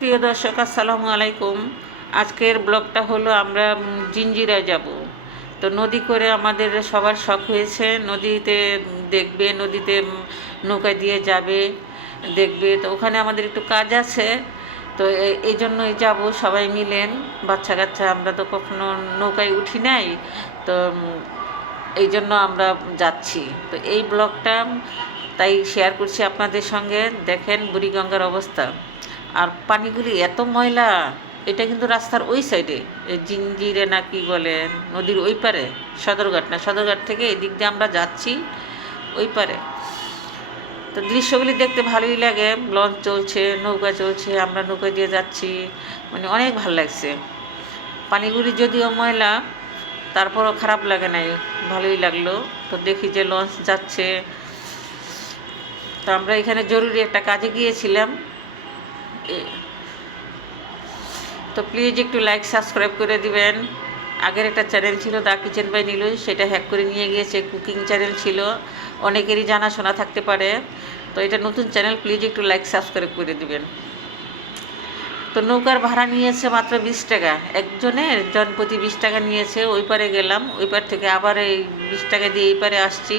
প্রিয় দর্শক আসসালামু আলাইকুম। আজকের ব্লগটা হলো আমরা উম, জিঞ্জিরায় যাব। তো নদী করে আমাদের সবার শখ হয়েছে। নদীতে দেখবে নদীতে নৌকা দিয়ে যাবে দেখবে। তো ওখানে আমাদের একটু কাজ আছে। তো এই জন্যই যাব সবাই মিলেন বাচ্চা কাচ্চা আমরা তো কখনো নৌকায় উঠি নাই। তো এই জন্য আমরা যাচ্ছি। তো এই ব্লগটা তাই শেয়ার করছি আপনাদের সঙ্গে। দেখেন বুড়িগঙ্গার অবস্থা। আর পানিগুলি এত ময়লা, এটা কিন্তু রাস্তার ওই সাইডে জিঞ্জিরে না কি বলে নদীর ওই পারে, সদরঘাট না, সদরঘাট থেকে এদিক দিয়ে আমরা যাচ্ছি, ওই পারে। তো দৃশ্যগুলি দেখতে ভালোই লাগে, লঞ্চ চলছে, নৌকা চলছে, আমরা নৌকা দিয়ে যাচ্ছি মানে অনেক ভালো লাগছে। পানিগুলি যদিও ময়লা, তারপরও খারাপ লাগে নাই, ভালোই লাগল। তো দেখি যে লঞ্চ যাচ্ছে। তো আমরা এখানে জরুরি একটা কাজে গিয়েছিলাম তো প্লিজ একটু লাইক সাবস্ক্রাইব করে দিবেন। আগের একটা চ্যানেল ছিল দা কিচেন বাই নীলু সেটা হ্যাক করে নিয়ে গিয়েছে কুকিং চ্যানেল ছিল। অনেকেরই জানাশোনা থাকতে পারে। তো এটা নতুন চ্যানেল প্লিজ একটু লাইক সাবস্ক্রাইব করে দিবেন। তো নৌকার ভাড়া নিয়েছে মাত্র বিশ টাকা। একজনের জন প্রতি বিশ টাকা নিয়েছে, ওই পারে গেলাম, ওই পার থেকে আবার এই বিশ টাকা দিয়ে এই পারে আসছি।